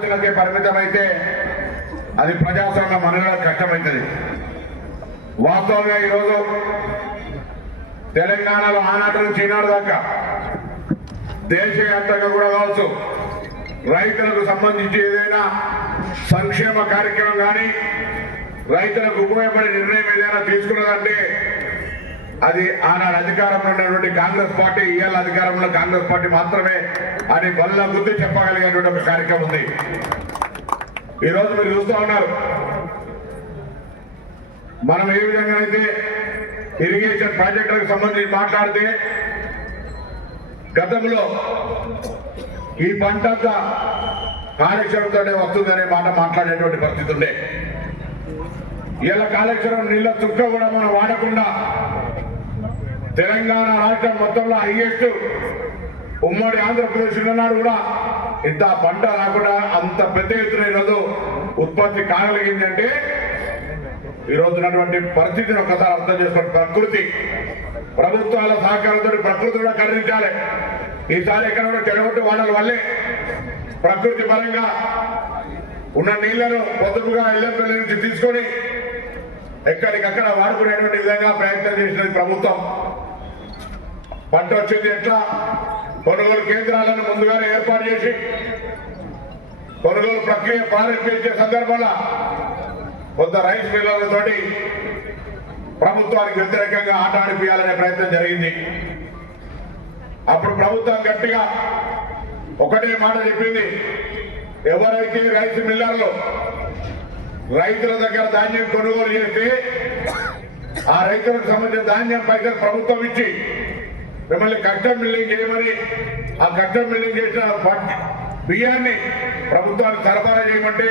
ఆలోచనకే పరిమితమైతే అది ప్రజాస్వామ్య మనుగడ కష్టమవుతుంది. వాస్తవంగా ఈరోజు తెలంగాణలో ఆనాటి నుంచి ఈనాడు దాకా దేశవ్యాప్తంగా కూడా కావచ్చు రైతులకు సంబంధించి ఏదైనా సంక్షేమ కార్యక్రమం కానీ రైతులకు ఉపయోగపడే నిర్ణయం ఏదైనా తీసుకున్నదంటే అది ఆనాడు అధికారంలో ఉన్నటువంటి కాంగ్రెస్ పార్టీ, ఇవాళ అధికారంలో కాంగ్రెస్ పార్టీ మాత్రమే అని బల్ల బుద్ధి చెప్పగలిగినటువంటి ఒక కార్యక్రమం ఉంది. ఈరోజు మీరు చూస్తూ ఉన్నారు మనం ఏ విధంగా అయితే ఇరిగేషన్ ప్రాజెక్టులకు సంబంధించి మాట్లాడితే గతంలో ఈ పంట అంతా కాళేశ్వరంతోనే వస్తుందనే మాట మాట్లాడేటువంటి పరిస్థితి ఉండే. ఇలా కాళేశ్వరం నీళ్ళ చుక్క కూడా మనం వాడకుండా తెలంగాణ రాష్ట్రం మొత్తంలో హైయెస్ట్ ఉమ్మడి ఆంధ్రప్రదేశ్ ఉన్నాడు కూడా ఇంత పంట రాకుండా అంత పెద్ద ఎత్తున ఈరోజు ఉత్పత్తి కాగలిగిందంటే ఈరోజు ఉన్నటువంటి పరిస్థితిని ఒకసారి అర్థం చేసుకోండి. ప్రకృతి ప్రభుత్వాల సహకారంతో ప్రకృతి కూడా కరుణించాలి. ఈసారి ఎక్కడ కూడా చెడగొట్టు వాడల వల్లే ప్రకృతి పరంగా ఉన్న నీళ్లను పొదుపుగా ఎల్లంపల్లి నుంచి తీసుకొని ఎక్కడికక్కడ వాడుకునేటువంటి విధంగా ప్రయత్నం చేసినది ప్రభుత్వం. పంట వచ్చింది ఎట్లా కొనుగోలు కేంద్రాలను ముందుగానే ఏర్పాటు చేసి కొనుగోలు ప్రక్రియ ప్రారంభించే సందర్భంలో కొంత రైస్ మిల్లర్లతోటి ప్రభుత్వానికి వ్యతిరేకంగా ఆట ఆడిపియాలనే ప్రయత్నం జరిగింది. అప్పుడు ప్రభుత్వం గట్టిగా ఒకటే మాట చెప్పింది, ఎవరైతే రైస్ మిల్లర్లు రైతుల దగ్గర ధాన్యం కొనుగోలు చేస్తే ఆ రైతులకు సంబంధించిన ధాన్యం పైసలు ప్రభుత్వం ఇచ్చి మిమ్మల్ని కస్టమ్ మిల్లింగ్ చేయమని ఆ కస్టమ్ మిల్లింగ్ చేసిన బియ్యాన్ని ప్రభుత్వానికి సరఫరా చేయమంటే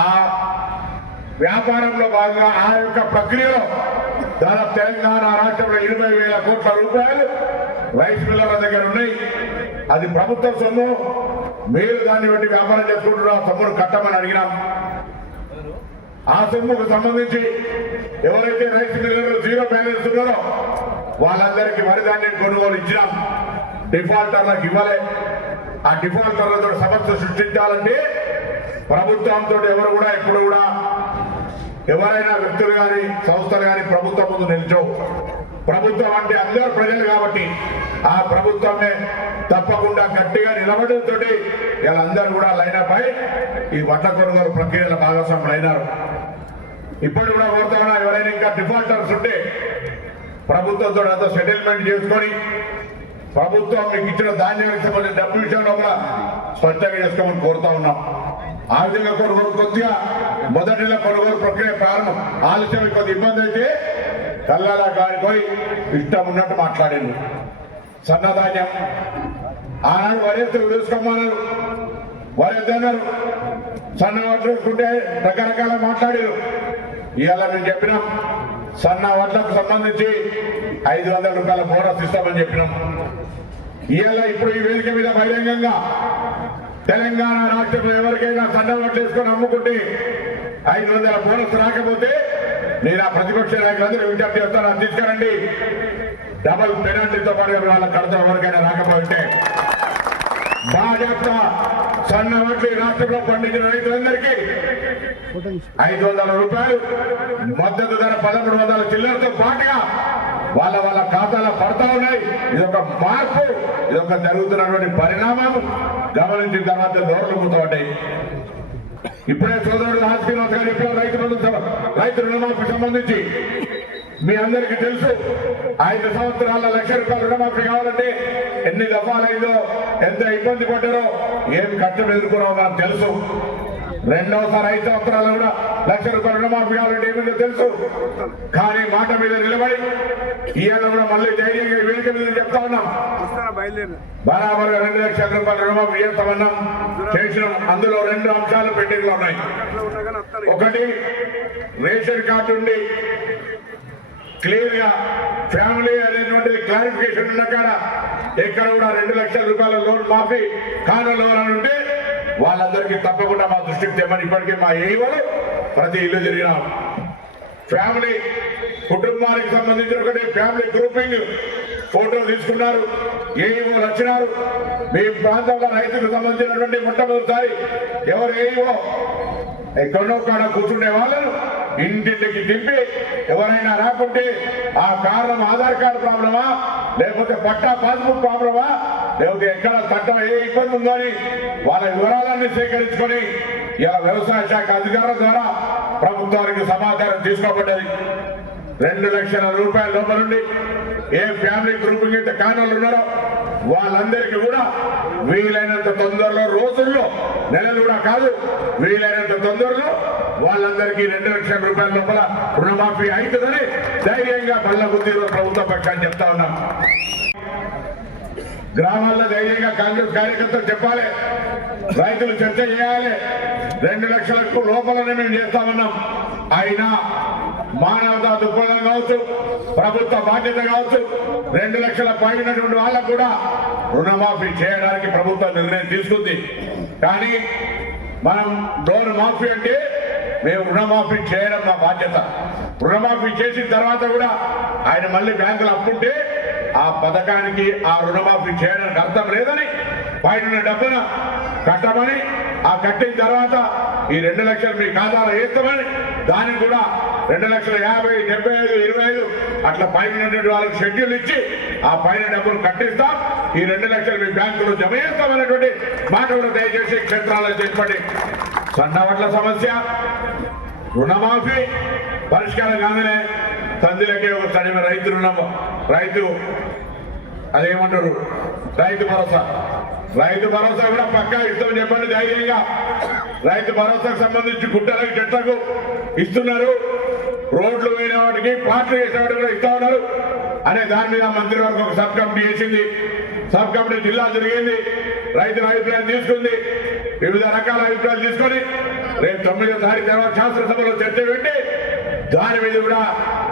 ఆ వ్యాపారంలో భాగంగా ఆ యొక్క ప్రక్రియలో దాదాపు తెలంగాణ రాష్ట్రంలో 20,000 కోట్ల రూపాయలు రైస్ మిల్లర్ల దగ్గర ఉన్నాయి. అది ప్రభుత్వ సొమ్ము, మీరు దాన్ని బట్టి వ్యాపారం చేసుకుంటున్నారు, ఆ సొమ్మును కట్టమని అడిగినాం. ఆ సొమ్ముకు సంబంధించి ఎవరైతే రైస్ మిల్లర్లు జీరో బ్యాలెన్స్ ఉన్నారో వాళ్ళందరికీ వరి ధాన్యం కొనుగోలు ఇచ్చినాం. డిఫాల్టర్లకు ఇవ్వలే. ఆ డిఫాల్టర్లతో సమస్య సృష్టించాలంటే ప్రభుత్వంతో ఎవరు కూడా ఎప్పుడు కూడా ఎవరైనా వ్యక్తులు కానీ సంస్థలు కానీ ప్రభుత్వం ముందు నిల్చోవు. ప్రభుత్వం అంటే అందరూ ప్రజలు కాబట్టి ఆ ప్రభుత్వమే తప్పకుండా గట్టిగా నిలబడంతో వీళ్ళందరూ కూడా లైనప్ అయి ఈ వడ్ల కొనుగోలు ప్రక్రియలో భాగస్వాములు అయినారు. ఇప్పుడు కూడా కోరుతా ఉన్నా, ఎవరైనా ఇంకా డిఫాల్టర్స్ ఉంటే ప్రభుత్వంతో అంతా సెటిల్మెంట్ చేసుకొని ప్రభుత్వం మీకు ఇచ్చిన ధాన్యానికి సంబంధించిన డబ్బు విషయంలో కూడా స్పష్టంగా చేసుకోమని కోరుతా ఉన్నాం. ఆ విధంగా కొనుగోలు కొద్దిగా మొదటి నెల కొనుగోలు ప్రక్రియ ప్రారంభం ఆలస్యం కొద్ది ఇబ్బంది అయితే కల్లాలా కాడిపోయి ఇష్టం ఉన్నట్టు మాట్లాడింది. సన్నధాన్యం ఆనాడు వరేస్తే వేసుకోమన్నారు, వరేద్దన్నారు, సన్న వడ్లు వేసుకుంటే రకరకాల మాట్లాడారు. ఇవాళ మేము చెప్పినాం సన్న వడ్లకు సంబంధించి 500 రూపాయల బోనస్ ఇస్తామని చెప్పినాం. ఇవాళ ఇప్పుడు ఈ వేదిక మీద బహిరంగంగా తెలంగాణ రాష్ట్రంలో ఎవరికైనా సన్న వడ్లు వేసుకొని అమ్ముకుంటే 500 బోనస్ రాకపోతే నేను ఆ ప్రతిపక్ష నాయకులందరూ విజ్ఞప్తి చేస్తాను, అది తీసుకురండి. డబల్ పెనాల్టీతో పాటు వాళ్ళ కడతాం. ఎవరికైనా రాకపోతే బాధ్యత సన్న వడ్లు రాష్ట్రంలో పండించిన రైతులందరికీ 500 రూపాయలు మద్దతు ధర 1,300 చిల్లరతో పాటుగా వాళ్ళ ఖాతాలో పడతా ఉన్నాయి. ఇదొక మార్పు, ఇదొక జరుగుతున్నటువంటి పరిణామం గమనించిన తర్వాత నోర్లు మూతపడ్డాయి. ఇప్పుడే సోదరుడు శ్రీనివాస్ గారు చెప్పిన రైతు రుణమాఫీకి సంబంధించి మీ అందరికీ తెలుసు. 5 సంవత్సరాల ₹1,00,000 రుణమాఫీ కావాలంటే ఎన్ని దఫాలైందో, ఎంత ఇబ్బంది పడ్డారో, ఏమి కష్టం ఎదుర్కొన్నారో మనకు తెలుసు. రెండవసారి 5 సంవత్సరాలు కూడా ₹1,00,000 రుణమాఫీ కావాలంటే ఏమిటో తెలుసు. కానీ మాట మీద నిలబడి ఈయన కూడా మళ్ళీ ధైర్యంగా వేదిక మీద చెప్తా ఉన్నాం, బరాబర్గా ₹2,00,000 రుణమాఫీ చేస్తామన్నాం, చేసినాం. అందులో 2 అంశాలు పెండింగ్ లో ఉన్నాయి. ఒకటి, రేషన్ కార్డు ఉండి క్లియర్ గా ఫ్యామిలీ అనేటువంటి క్లారిఫికేషన్ ఉన్న కాడ ఎక్కడ కూడా ₹2,00,000 లోన్ మాఫీ కానులోన్ ఉంటే వాళ్ళందరికీ తప్పకుండా మా దృష్టికి తెమ్మని ఇప్పటికే మా ఏవలు ప్రతి ఇల్లు తిరిగినాం. ఫ్యామిలీ కుటుంబానికి సంబంధించిన ఒకటి ఫ్యామిలీ గ్రూపింగ్ ఫోటో తీసుకున్నారు. ఏఈఓలు వచ్చినారు. మీ ప్రాంతంలో రైతులకు సంబంధించినటువంటి మొట్టమొదటిసారి ఎవరు ఏఈఓ ఎక్కడో కాడ కూర్చుండే వాళ్ళను ఇంటింటికి తిప్పి ఎవరైనా రాకుంటే ఆ కారణం ఆధార్ కార్డు ప్రాబ్లమా, లేకపోతే పట్టా పాస్బుక్ ప్రాబ్లమా, లేకపోతే ఎక్కడ చట్టం ఏ ఇబ్బంది ఉందో అని వాళ్ళ వివరాలన్నీ సేకరించుకొని ఇలా వ్యవసాయ శాఖ అధికారుల ద్వారా ప్రభుత్వానికి సమాచారం తీసుకోబడ్డది. 2 లక్షల రూపాయల లోపల నుండి ఏ ఫ్యామిలీ గ్రూపింగ్ అయితే కారణాలు ఉన్నారో వాళ్ళందరికీ కూడా వీలైనంత తొందరలో, రోజుల్లో, నెలలు కూడా కాదు, వీలైనంత తొందరలో వాళ్ళందరికీ 2 లక్షల రూపాయల లోపల రుణమాఫీ అవుతుందని ధైర్యంగా బల్లగుద్దిలో ప్రభుత్వ పక్షాన్ని చెప్తా ఉన్నాం. గ్రామాల్లో ధైర్యంగా కాంగ్రెస్ కార్యకర్తలు చెప్పాలి, రైతులు చర్చ చేయాలి. 2 లక్షలకు లోపలనే మేము చేస్తామన్నాం. అయినా మానవతా దృక్పథం కావచ్చు, ప్రభుత్వ బాధ్యత కావచ్చు, 2 లక్షల పైనటువంటి వాళ్ళకు కూడా రుణమాఫీ చేయడానికి ప్రభుత్వం నిర్ణయం తీసుకుంది. కానీ మనం లోన్ మాఫీ అంటే మేము రుణమాఫీ చేయడం మా బాధ్యత. రుణమాఫీ చేసిన తర్వాత కూడా ఆయన మళ్ళీ బ్యాంకులు అప్పుంటే ఆ పథకానికి ఆ రుణమాఫీ చేయడానికి అర్థం లేదని పైన డబ్బున కట్టమని, ఆ కట్టిన తర్వాత ఈ 2 లక్షలు మీ ఖాతాలో వేస్తామని దానికి కూడా 2,50,000, 75, 25 అట్లా పైన వాళ్ళకి షెడ్యూల్ ఇచ్చి ఆ పైన డబ్బులు కట్టిస్తాం, ఈ 2 లక్షలు మీ బ్యాంకులో జమ చేస్తామనేటువంటి మాట కూడా దయచేసి క్షేత్రాల్లో చెప్పండి. సన్నవడ్ల సమస్య రుణమాఫీ పరిష్కారం కాగానే సంధిలకే ఒక సరైన రైతు అదేమంటారు రైతు భరోసా కూడా పక్కా ఇస్తామని చెప్పండి ధైర్యంగా. రైతు భరోసాకు సంబంధించి గుట్టలకు చెట్లకు ఇస్తున్నారు, రోడ్లు పోయిన వాటికి ప్లాట్లు వేసిన వాటికి కూడా ఇస్తా ఉన్నారు అనే దాని మీద మంత్రివర్గం ఒక సబ్ కమిటీ వేసింది. సబ్ కమిటీ జిల్లా జరిగింది, రైతుల అభిప్రాయం తీసుకుంది, వివిధ రకాల అభిప్రాయాలు తీసుకొని రేపు 9వ తారీఖు తర్వాత శాసనసభలో చర్చ పెట్టి దాని మీద కూడా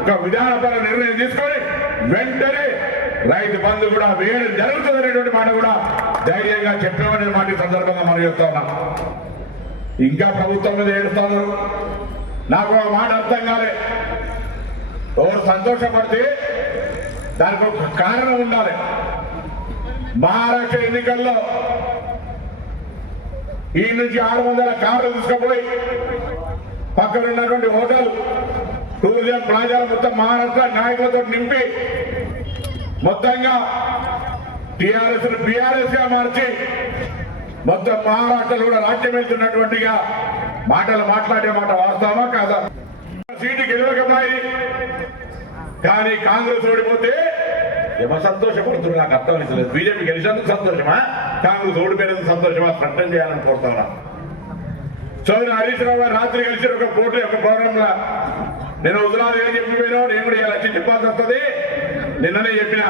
ఒక విధానపర నిర్ణయం తీసుకొని వెంటనే రైతు బంధు కూడా వేయడం జరుగుతుంది అనేటువంటి మాట కూడా ధైర్యంగా చెప్పామనే మాట సందర్భంగా మనం చెప్తా ఉన్నాం. ఇంకా ప్రభుత్వం మీద ఏడుస్తాను, నాకు ఆ మాట అర్థం కాలే. ఎవరు సంతోషపడితే దానికి ఒక కారణం ఉండాలి. మహారాష్ట్ర ఎన్నికల్లో ఈ నుంచి 600 కార్లు తీసుకుపోయి పక్కన ఉన్నటువంటి హోటల్, టూరిజం ప్లాజాలు మొత్తం మహారాష్ట్ర నాయకులతో నింపి మొత్తంగా టీఆర్ఎస్ బీఆర్ఎస్ గా మార్చి మొత్తం మహారాష్ట్రలో కూడా రాజ్యం వెళ్తున్నటువంటిగా మాటలు మాట్లాడే మాట వాస్తవమా కాదా? సీటు గెలవకపోయి కానీ కాంగ్రెస్ ఓడిపోతే ఏమో సంతోషపడుతున్నారు, నాకు అర్థమవుతలేదు. బీజేపీ గెలిచేందుకు సంతోషమా, కాంగ్రెస్ ఓడిపోయినందుకు సంతోషమా స్పష్టం చేయాలని కోరుతున్నా. చౌదరి హరీష్ రావు గారు రాత్రి కలిసి ఒక ప్రోగ్రామ్ లా నేను హుజరాబాద్ ఏం చెప్పిపోయినా నేను కూడా ఇలా వచ్చి చెప్పాల్సి వస్తుంది. నిన్ననే చెప్పిన,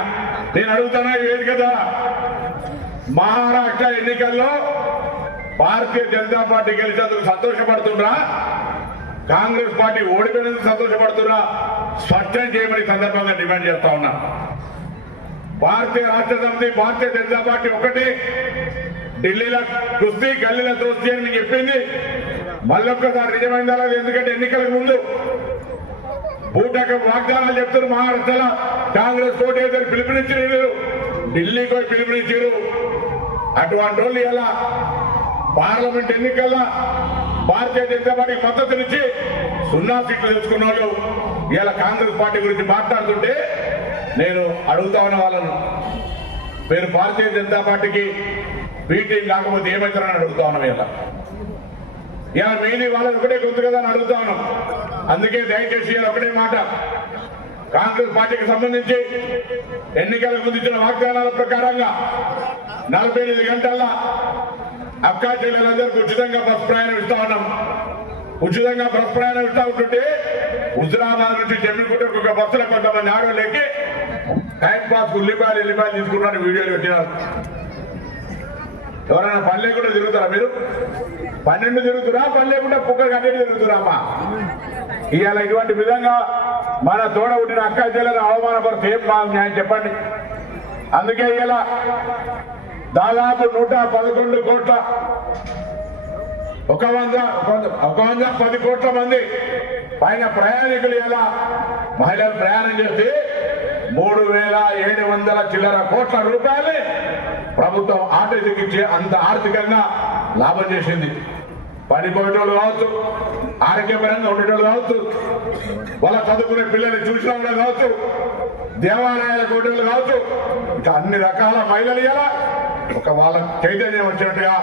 నేను అడుగుతానా ఈ వేదిక ద్వారా, మహారాష్ట్ర ఎన్నికల్లో భారతీయ జనతా పార్టీ గెలిచేందుకు సంతోషపడుతుండ్రా, కాంగ్రెస్ పార్టీ ఓడిపోయినందుకు సంతోషపడుతుండ్రా? స్పష్టం చేయమని సందర్భంగా డిమాండ్ చేస్తా ఉన్నా. భారతీయ రాష్ట్ర సమితి, భారతీయ జనతా పార్టీ ఒకటి, ఢిల్లీలో కుస్తీ గల్లీల దోస్తీ అని చెప్పింది మళ్ళొక్కసారి నిజమైందా లేదు? ఎందుకంటే ఎన్నికలకు ముందు బూటక వాగ్దానాలు చెప్తారు. మహారాష్ట్రలో కాంగ్రెస్ పోటీ అయితే పిలుపునిచ్చారు, ఢిల్లీకి పోయి పిలుపునిచ్చారు. అటువంటి వాళ్ళు ఇలా పార్లమెంట్ ఎన్నికల్లో భారతీయ జనతా పార్టీకి మద్దతునిచ్చి 0 సీట్లు తెచ్చుకున్న వాళ్ళు ఇలా కాంగ్రెస్ పార్టీ గురించి మాట్లాడుతుంటే నేను అడుగుతా ఉన్న వాళ్ళను, మీరు భారతీయ జనతా పార్టీకి బీటీం కాకపోతే ఏమవుతారని అడుగుతా ఉన్నాం. ఇలా మీది వాళ్ళని ఒకటే గొంతు కదా అని అడుగుతా ఉన్నాం. అందుకే దయచేసి ఒకటే మాట, కాంగ్రెస్ పార్టీకి సంబంధించి ఎన్నికల ముందు ఇచ్చిన వాగ్దానాల ప్రకారంగా 48 గంటల్లో అక్కా చెల్లెలందరికీ ఉచితంగా బస్ ప్రయాణం ఇస్తా ఉన్నాం. ఉచితంగా బస్ ప్రయాణం ఇస్తా ఉంటుంటే హుజరాబాద్ నుంచి జమ్మికుంట ఒక బస్సులో కొంతమంది ఆడవాళ్ళు ఎక్కి టైం పాస్ ఉల్లిపాయలు తీసుకున్నాను, వీడియోలు పెట్టినారు. ఎవరైనా పని లేకుండా తిరుగుతారా? మీరు 12 తిరుగుతురా? పని లేకుండా పుక్క కట్టేది తిరుగుతురామా? ఇవాళ ఇటువంటి విధంగా మన తోడ ఉండిన అక్క చెల్లెలు అవమానపరిస్తే ఏం బాగా న్యాయం చెప్పండి. అందుకే ఇలా దాదాపు 111 కోట్ల 110 కోట్ల మంది పైన ప్రయాణికులు ఇలా మహిళలు ప్రయాణం చేస్తే 3,700 చిల్లర కోట్ల రూపాయలు ప్రభుత్వం ఆర్టీసీకి ఇచ్చి అంత ఆర్థికంగా లాభం చేసింది. పనిపోయేటోళ్ళు కావచ్చు, ఆరోగ్యపరంగా ఉండేటోళ్ళు కావచ్చు, వాళ్ళ చదువుకునే పిల్లల్ని చూసిన వాళ్ళు కావచ్చు, దేవాలయాలకు ఉండేవాళ్ళు కావచ్చు, ఇంకా అన్ని రకాల మహిళలు ఇలా ఒక వాళ్ళ చైతన్యం వచ్చినట్టుగా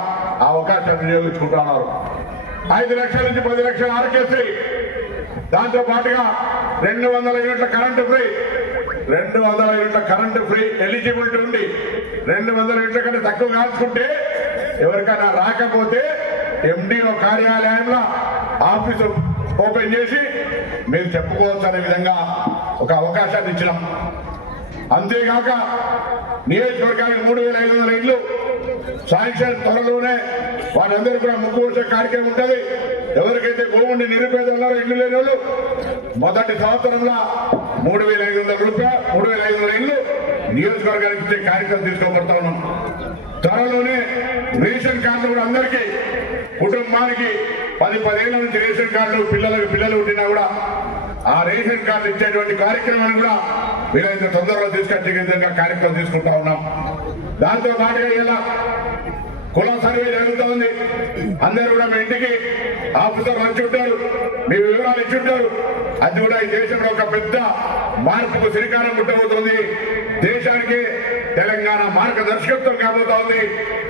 ఆ అవకాశాన్ని వినియోగించుకుంటున్నారు. 5 లక్షల నుంచి 10 లక్షల ఆరోగ్యశ్రీ, దాంతో పాటుగా 200 యూనిట్ల కరెంటు ఫ్రీ, 200 యూనిట్ల కరెంటు ఫ్రీ ఎలిజిబిలిటీ ఉండి 200 యూనిట్ల కంటే తక్కువ కాల్చుకుంటే ఎవరికైనా రాకపోతే ఎండిఓ కార్యాలయంలో ఆఫీసు ఓపెన్ చేసి మీరు చెప్పుకోవచ్చు అనే విధంగా ఒక అవకాశాన్ని ఇచ్చినాం. అంతేగాక నియోజకవర్గానికి 3,500 ఇళ్ళు శాంక్షన్ త్వరలోనే వాళ్ళందరూ కూడా ముగ్గు వచ్చే కార్యక్రమం ఉంటుంది. ఎవరికైతే భూముండి నిరుపేద ఉన్నారో ఇల్లు లేని వాళ్ళు మొదటి సంవత్సరంలో 3,500 ఇళ్ళు నియోజకవర్గానికి ఇచ్చే కార్యక్రమం తీసుకోబడతా ఉన్నాం. త్వరలోనే రేషన్ కార్డులు కూడా అందరికీ కుటుంబానికి 10 ఏళ్ల నుంచి రేషన్ కార్డులు పిల్లలు ఉండినా కూడా ఆ రేషన్ కార్డు ఇచ్చేటువంటి కార్యక్రమాన్ని కూడా వీలైనంత తొందరగా తీసుకొచ్చే విధంగా కార్యక్రమం తీసుకుంటా ఉన్నాం. దాంతో పాటుగా ఇలా కుల సర్వే జరుగుతూ ఉంది. అందరూ కూడా మీ ఇంటికి ఆఫీసర్లు వచ్చి ఉంటారు, మీ వివరాలు ఇచ్చి ఉంటారు. అది కూడా ఈ దేశంలో ఒక పెద్ద మార్పుకు శ్రీకారం చుట్టబోతుంది. దేశానికి తెలంగాణ మార్గదర్శకత్వం కాబోతా ఉంది.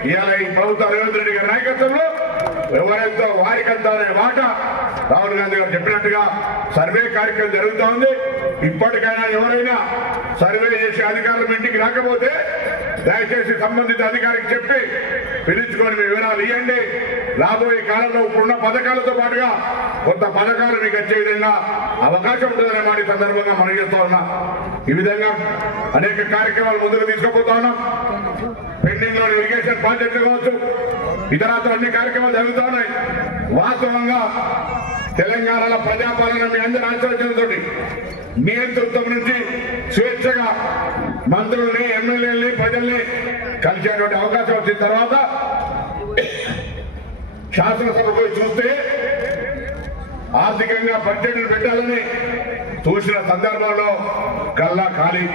ఇవాళ ఈ ప్రభుత్వ రేవంత్ రెడ్డి గారి నాయకత్వంలో ఎవరైతే వారికంతా అనే మాట రాహుల్ గాంధీ గారు చెప్పినట్టుగా సర్వే కార్యక్రమం జరుగుతూ ఉంది. ఇప్పటికైనా ఎవరైనా సర్వే చేసే అధికారులు ఇంటికి రాకపోతే దయచేసి సంబంధిత అధికారికి చెప్పి పిలుచుకొని మీ వివరాలు ఇవ్వండి. రాబోయే కాలంలో ఇప్పుడున్న పథకాలతో పాటుగా కొత్త పథకాలు మీకు వచ్చే విధంగా అవకాశం ఉంటుందనే మాట సందర్భంగా మనం చేస్తూ ఉన్నాం. ఈ విధంగా అనేక కార్యక్రమాలు ముందుకు తీసుకుపోతా ఉన్నాం. పెండింగ్ లో ఇరిగేషన్ ప్రాజెక్టులు కావచ్చు, ఇతరత్ర అన్ని కార్యక్రమాలు జరుగుతూ ఉన్నాయి. వాస్తవంగా తెలంగాణలో ప్రజాపాలన మీ అందరి ఆచరించడంతో నియంతృత్వం నుంచి స్వేచ్ఛగా మంత్రుల్ని, ఎమ్మెల్యేలని, ప్రజల్ని కలిసేటువంటి అవకాశం వచ్చిన తర్వాత శాసనసభకు చూస్తే ఆర్థికంగా బడ్జెట్లు పెట్టాలని చూసిన సందర్భంలో కల్లా ఖాళీ.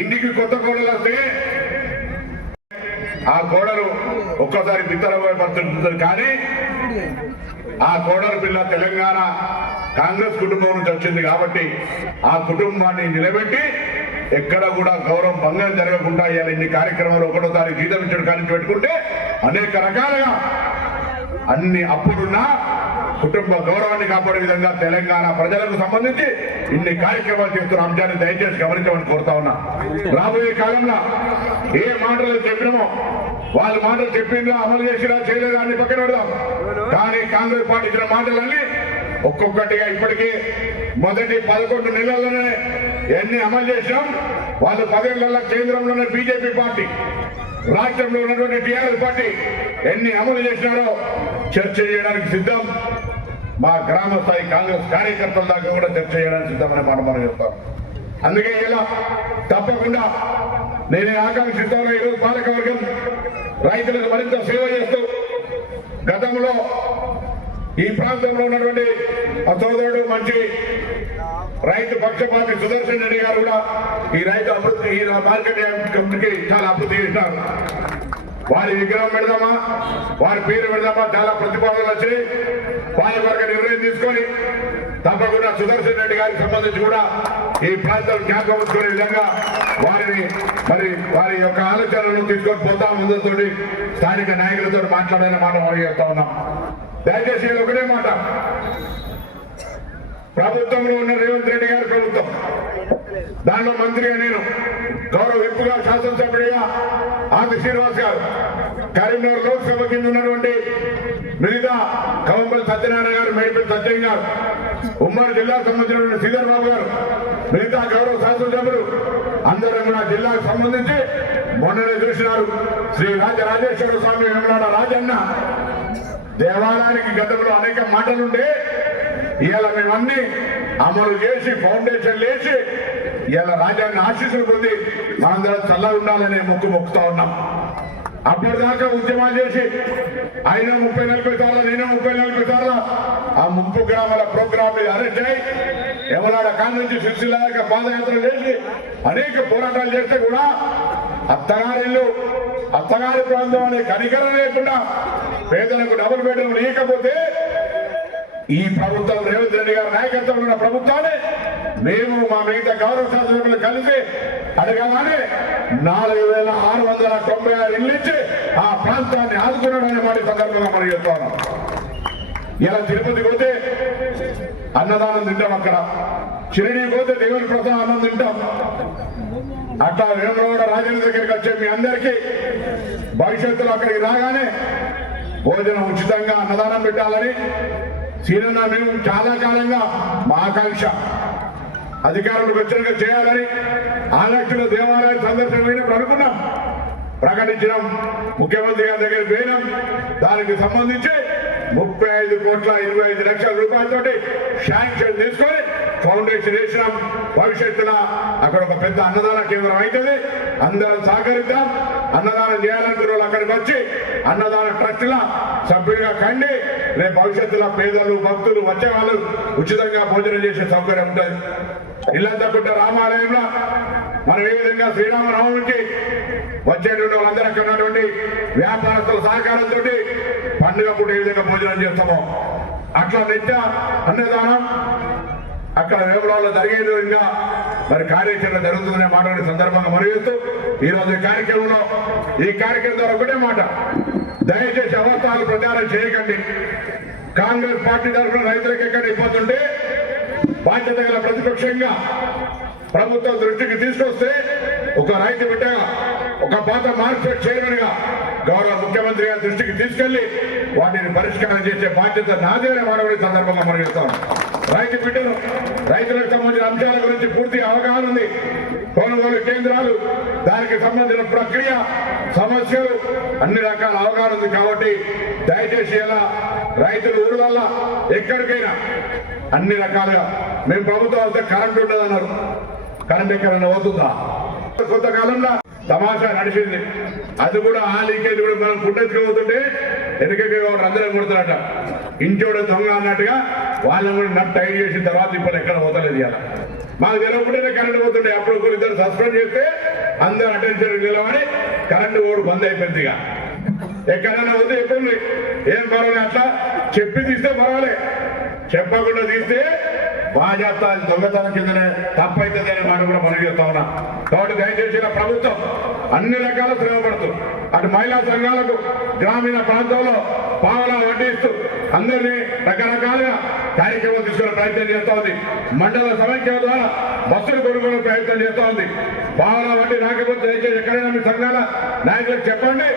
ఇంటికి కొత్త కోడలు వస్తే ఆ కోడలు ఒక్కసారి బిత్తరపడుతుంది. కానీ ఆ కోడలు పిల్ల తెలంగాణ కాంగ్రెస్ కుటుంబం నుంచి వచ్చింది కాబట్టి ఆ కుటుంబాన్ని నిలబెట్టి ఎక్కడ కూడా గౌరవం భంగం జరగకుండా ఇవాళ ఇన్ని కార్యక్రమాలు 1వ తారీఖు జీతం ఇచ్చడం కానీ పెట్టుకుంటే అనేక రకాలుగా అన్ని అప్పుడున్నా కుటుంబ గౌరవాన్ని కాపాడే విధంగా తెలంగాణ ప్రజలకు సంబంధించి ఇన్ని కార్యక్రమాలు చేస్తున్న అంశాన్ని దయచేసి గమనించమని కోరుతా ఉన్నా. రాబోయే కాలంలో ఏ మాటలు చెప్పినామో వాళ్ళ మాటలు చెప్పిందా, అమలు చేసినా చేయలేదా అని పక్కన పెడదాం. కానీ కాంగ్రెస్ పార్టీ ఇచ్చిన మాటలన్నీ ఒక్కొక్కటిగా ఇప్పటికీ మొదటి 11 నెలల్లోనే ఎన్ని అమలు చేసినాం. వాళ్ళు 10 ఏళ్ల కేంద్రంలోనే బీజేపీ పార్టీ, రాష్ట్రంలో ఉన్నటువంటి టీఆర్ఎస్ పార్టీ ఎన్ని అమలు చేసినారో చర్చ చేయడానికి సిద్ధం. మా గ్రామ స్థాయి కాంగ్రెస్ కార్యకర్తల దాకా కూడా చర్చ చేయడానికి సిద్ధమని మనం చెప్తాం. అందుకే ఇలా తప్పకుండా నేనే ఆకాంక్షిస్తాను. ఈరోజు పాలకవర్గం రైతులకు మరింత సేవ చేస్తూ గతంలో ఈ ప్రాంతంలో ఉన్నటువంటి ఆ సోదరుడు మంచి రైతు పక్షపాతి సుదర్శన్ రెడ్డి గారు కూడా ఈ రైతు అభివృద్ధి ఈ మార్కెట్ కమిటీకి చాలా అభివృద్ధి చేసినారు. వారి విగ్రహం పెడదామా, వారి పేరు పెడదామా, చాలా ప్రతిపాదనలు వచ్చి పాలకవర్గ నిర్ణయం తీసుకొని తప్పకుండా సుదర్శన్ రెడ్డి గారికి సంబంధించి కూడా ఈ ప్రాంతం జ్ఞాపకం ఉంచుకునే విధంగా వారి యొక్క ఆలోచనలను తీసుకొని పోతా ముందుతో స్థానిక నాయకులతో మాట్లాడాలని మనం చెప్తా ఉన్నాం. దయచేసి ఒకటే మాట, ప్రభుత్వంలో ఉన్న రేవంత్ రెడ్డి గారి ప్రభుత్వం, దానిలో మంత్రిగా నేను, గౌరవ విప్పుగా శాసనసభ్యుడిగా ఆది శ్రీనివాస్ గారు, కరీంనగర్ లోక్సభ కింద ఉన్నటువంటి మిగతా కవంపల్లి సత్యనారాయణ గారు, మేడిపల్లి సత్యం గారు, ఉమ్మడి జిల్లాకు సంబంధించిన శ్రీధర్ బాబు గారు, మిగతా గౌరవ శాసనసభ్యులు అందరూ కూడా జిల్లాకు సంబంధించి మొన్ననే చూసినారు. శ్రీ రాజరాజేశ్వర స్వామి వేములాడ రాజన్న దేవాలయానికి గతంలో అనేక మాటలుండే ఇవాళ మేమన్నీ అమలు చేసి ఫౌండేషన్ లేచి ఇవాళ రాజాన్ని ఆశీస్సులు పొంది మనందరం చల్లగా ఉండాలనే మొక్కుతా ఉన్నాం. అప్పటిదాకా ఉద్యమాలు చేసి ఆయన 30-40 సార్లు, నేను 30-40 సార్లు ఆ 30 గ్రామాల ప్రోగ్రాం మీద అరెస్ట్ అయ్యి ఎవరాడ కాని నుంచి సిరిసిల్ల దాకా పాదయాత్ర చేసి అనేక పోరాటాలు చేస్తే కూడా అత్తగారి ప్రాంతం అనే కనికరం లేకుండా పేదలకు డబుల్ బెడ్రూమ్ లేకపోతే ఈ ప్రభుత్వం రేవంత్ రెడ్డి గారి నాయకత్వంలో ఉన్న ప్రభుత్వాన్ని మేము మా మిగతా గౌరవ శాసనసభ్యులు కలిసి అడగగానే 4,696 ఇళ్ళు ఇచ్చి ఆ ప్రాంతాన్ని ఆదుకున్నాడనే మాట సందర్భంగా మనం చెప్తున్నాం. ఇలా తిరుపతి పోతే అన్నదానం తింటాం, అక్కడ షిరిడి పోతే దేవుని ప్రసాదం అన్నం తింటాం. అట్లా వేములవాడ రాజేంద్ర దగ్గరికి వచ్చే మీ అందరికీ భవిష్యత్తులో అక్కడికి రాగానే భోజనం ఉచితంగా అన్నదానం పెట్టాలని సీనన్న మేము చాలా కాలంగా మా ఆకాంక్ష అధికారులకు వచ్చినగా చేయాలని ఆలక్ష్యుల దేవాలయం సందర్శన అయినప్పుడు అనుకున్నాం, ప్రకటించినాం, ముఖ్యమంత్రి గారి దగ్గరికి పోయినాం. దానికి సంబంధించి 35,25,00,000 రూపాయలతోటి శాంక్షన్ తీసుకొని ఫౌండేషన్ వేసినాం. భవిష్యత్తున అక్కడ ఒక పెద్ద అన్నదాన కేంద్రం అవుతుంది. అందరం సహకరిద్దాం. అన్నదానం చేయాలనుకున్న వాళ్ళు అక్కడికి వచ్చి అన్నదాన ట్రస్ట్ లా సభ్యులుగా కండి. రేపు భవిష్యత్తులో పేదలు భక్తులు వచ్చే వాళ్ళు ఉచితంగా భోజనం చేసే సౌకర్యం ఉంటుంది. ఇల్లంతకుంట రామాలయంలో మనం ఏ విధంగా శ్రీరామనవమికి వచ్చేటువంటి వాళ్ళందరూ అక్కడ ఉన్నటువంటి వ్యాపారస్తుల సహకారంతో పండుగ పూట ఏ విధంగా భోజనం చేస్తామో అట్లా నిత్య అన్నదానం అక్కడ వేములవాడలో జరిగే విధంగా మరి కార్యాచరణ జరుగుతుందనే మాట్లాడే సందర్భంగా మరుగుతూ ఈరోజు ఈ కార్యక్రమం ద్వారా ఒకటే మాట, దయచేసి అబద్ధాలు ప్రచారం చేయకండి. కాంగ్రెస్ పార్టీ తరఫున రైతులకు ఎక్కడ ఇబ్బంది ఉంటే బాధ్యత గల ప్రతిపక్షంగా ప్రభుత్వం దృష్టికి తీసుకొస్తే ఒక రైతు బిడ్డగా ఒక పాత మార్కెట్ చైర్మన్ గా గౌరవ ముఖ్యమంత్రి గారి దృష్టికి తీసుకెళ్లి వాటిని పరిష్కారం చేసే బాధ్యత నాదేనే మానవుడి సందర్భంగా మనం చెప్తాం. రైతు బిడ్డలు రైతులకు సంబంధించిన అంశాల గురించి పూర్తి అవగాహన ఉంది. కొనుగోలు కేంద్రాలు దానికి సంబంధించిన ప్రక్రియ సమస్యలు అన్ని రకాల అవగాహన ఉంది. కాబట్టి దయచేసి ఇలా రైతులు ఊరు వల్ల ఎక్కడికైనా అన్ని రకాలుగా మేము ప్రభుత్వం వస్తే కరెంట్ ఉండదన్నారు. కరెంట్ ఎక్కడైనా అవుతుందా? కొంతకాలంలో తమాషా నడిచింది. అది కూడా ఆ లీకేజ్ కూడా మనం పుట్టెత్తుకుపోతుంటే ఎన్నికగా అందరూ కొడుతున్నట ఇంచోడ దొంగ అన్నట్టుగా వాళ్ళని కూడా నట్టు టైట్ చేసిన తర్వాత ఇప్పుడు ఎక్కడ పోతలేదు. ఇలా మాకు తెలియకుండానే కరెంట్ పోతుండే. అప్పుడు ఇద్దరు సస్పెండ్ చేస్తే అందరూ అటెన్షన్ నిలవని కరెంటు ఓడు బంద్ అయిపోయింది. ఇక ఎక్కడైనా వద్దు ఎప్పుడు ఏం పర్వాలేదు, అట్లా చెప్పి తీస్తే పర్వాలే, చెప్పకుండా తీస్తే బాధ్యత దొంగతనం కిందనే తప్పైతుంది అనే మాట కూడా మనం చేస్తా ఉన్నా. కాబట్టి దయచేసి ప్రభుత్వం అన్ని రకాల శ్రమ పడుతూ అటు మహిళా సంఘాలకు గ్రామీణ ప్రాంతంలో పావలా వడ్డిస్తూ అందరినీ రకరకాలుగా కార్యక్రమాలు తీసుకునే ప్రయత్నం చేస్తూ ఉంది. మండల సమైక్యం ద్వారా బస్సులు కొనుగోలు ప్రయత్నం చేస్తూ ఉంది. పావలా వడ్డీ రాకపోతే దయచేసి ఎక్కడైనా మీ సంఘాల నాయకులకు చెప్పండి,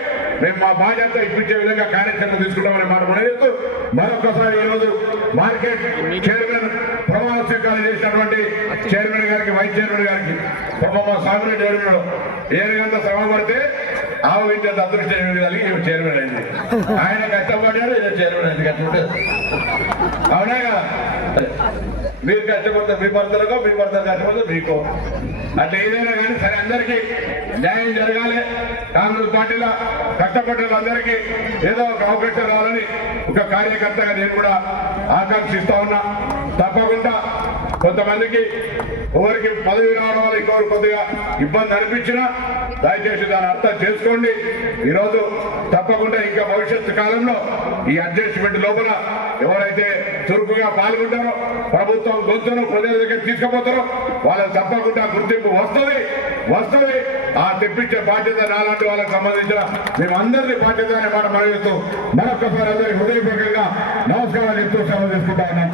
మేము మా బాధ్యత ఇప్పించే విధంగా కార్యక్రమం తీసుకుంటామనే మాట మనం చేస్తూ మరొకసారి ఈరోజు మార్కెట్ చైర్మన్ ప్రమాణ స్వీకారం చేసినటువంటి చైర్మన్ గారికి వైస్ చైర్మన్ గారికి మా సాగునీటి చైర్మన్ ఏనుగంత శ్రమ పడితే ఆవు విద్యంత అదృష్టం కలిగి చైర్మన్ అయింది. ఆయన కష్టపడ్డాడు, ఈయన చైర్మన్ అయింది. కష్టపడ్డాడు అవునా కదా? మీరు కష్టపడితే మీ భర్తలుగా, మీ భర్త కష్టపడితే మీకు, అట్లా ఏదైనా కానీ సరే అందరికీ న్యాయం జరగాలి. కాంగ్రెస్ పార్టీలో కష్టపడ్డ వాళ్ళందరికీ ఏదో ఒక అవకాశం రావాలని ఒక కార్యకర్తగా నేను కూడా ఆకాంక్షిస్తా ఉన్నా. తప్పకుండా కొంతమందికి ఎవరికి పదవి రావడం వల్ల ఇంకొకరు కొద్దిగా ఇబ్బంది అనిపించినా దయచేసి దాన్ని అర్థం చేసుకోండి. ఈరోజు తప్పకుండా ఇంకా భవిష్యత్తు కాలంలో ఈ అడ్జస్ట్మెంట్ లోపల ఎవరైతే చురుకుగా పాల్గొంటారో ప్రభుత్వం గొంతును ప్రజల దగ్గర తీసుకుపోతారో వాళ్ళకి తప్పకుండా గుర్తింపు వస్తుంది. ఆ తెప్పించే బాధ్యత నాలాంటి వాళ్ళకి సంబంధించిన మేమందరినీ బాధ్యత అనే మాట మనం చేస్తూ మరొకసారి అందరికీ హృదయపూర్వకంగా నమస్కారాలు చెప్తూ సెలవు తీసుకుంటా ఉన్నాం.